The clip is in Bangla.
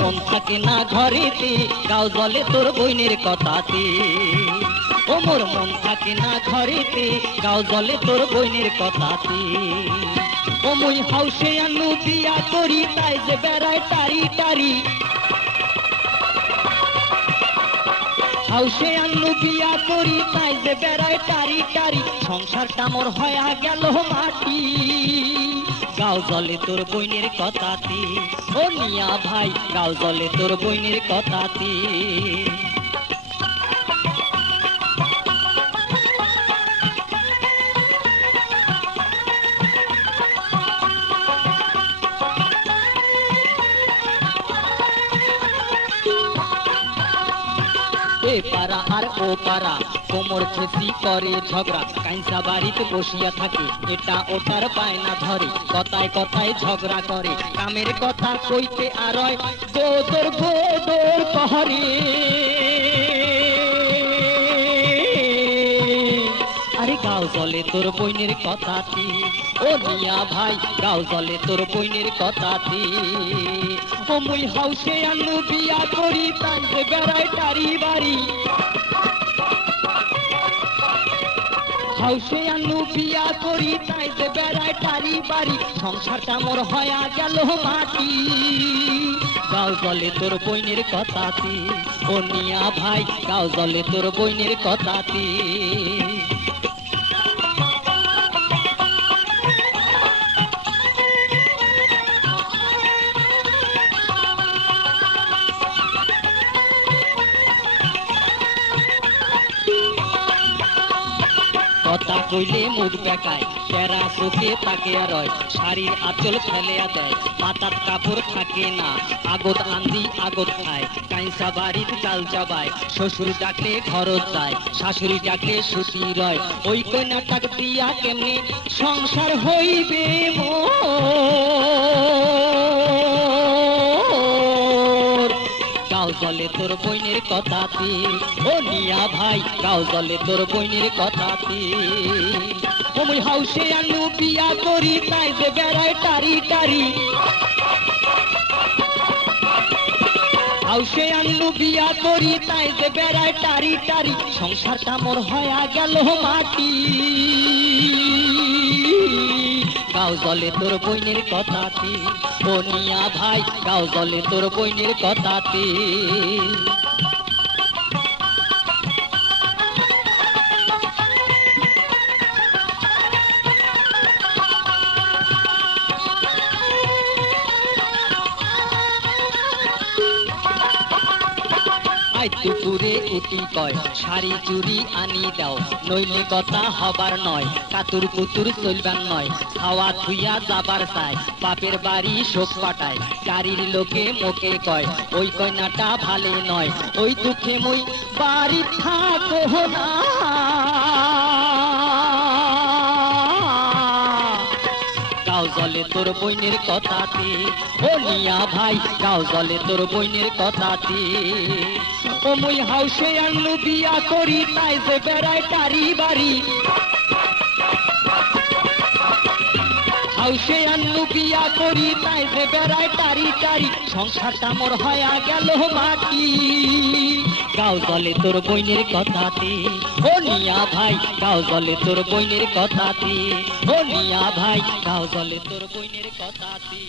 মন থাকে না ঘরেতে, গাও জলে তোর বইনের কথাতে। ও মোর মন থাকে না ঘরেতে, গাও জলে তোর বইনের কথাতে। ও মুই হাউসে আনু বিয়া করি, তাই যে বেড়ায় টারি টারি হাউসে আনু বিয়া করি, তাই যে বেড়ায় টারি টারি সংসারটা মোর হয়া গেল মাটি গাও জলে তোর বইনের কথাতে। ও নিয়া ভাই গাও জলে তোর বইনের কথাতে। এ পাড়া আর ও পাড়া কোমর খেসি করে ঝগড়া, কাইসা বাড়িতে বসিয়া থাকে। এটা ওটার পায় না ধরে, কথায় কথায় ঝগড়া করে। কামের কথা কইতে আর গোদর গোদর কহরে গাও জলে তোর বইনের কথাতি ও নিয়া ভাই, গাও জলে তোর বইনের কথাতি ও মুই হাউসে আনু বিয়া করি, তাই বেড়ায় টারি বাড়ি। হাউসে আনু বিয়া করি, তাই যে বেড়ায় টারি বাড়ি। সংসারটা মোর হয়া গেল মাটি। গাও জলে তোর বইনের কথাতি ও নিয়া ভাই, গাও জলে তোর বইনের কথাতি কথা কইলে মুখ বেকায় প্যারা চোখে তাকে রয় শাড়ির আঁচল ফেলিয়া দেয়। মাথার কাপড় থাকে না। আগত আন্দি আগত খায়। কাইসা বাড়ির চাল চাবায়। শ্বশুর ডাকলে ঘরত যায়। শাশুড়ি ডাকলে সুতি রয়। ওই কন্যাটাক দিয়া কেমনি সংসার হইবে মোর গাও জলে তোর বইনের কথাতে ও নিয়া ভাই, গাও জলে তোর বইনের কথাতে ও মুই হাউসে আনু বিয়া করি, তাই যে বেড়ায় টারি টারি। হাউসে আনলু বিয়া করি, তাই যে বেড়ায় টারি টারি। সংসারটা মোর হয়া গেল মাটি। গাও জলে তোর বইনের কথাতে বনিয়া নিয়া ভাই গাও জলে তোর বইনের কথাতে আই দুপুরে কয়, শাড়ি চুরি আনি দাও, নইলে কথা হবার নয়, কাতুর কুতুর চলবার নয় খাওয়া থুইয়া যাবার চাই, বাপের বাড়ি শোক পাটায়, গাড়ির লোকে মোকে কয়, ওই কন্যাটা ভালে নয়, ওই দুঃখে মই বাড়ি থাকো না। জলে তোর বইনের কথাতে নিয়া ভাই গাও জলে তোর বইনের কথাতে ও মুই হাউসে আনলু বিয়া করি, তাই যে বেড়ায় টারি বাড়ি। হাউসে আনলু করি, তাই যে বেড়ায় তারি তারি। সংসারটা মোর হয়া গেল মাটি। গাও জলে তোর বইনের কথাতে ও নিয়া ভাই, গাও জলে তোর বইনের কথাতে ও নিয়া ভাই, গাও জলে তোর বইনের কথাতে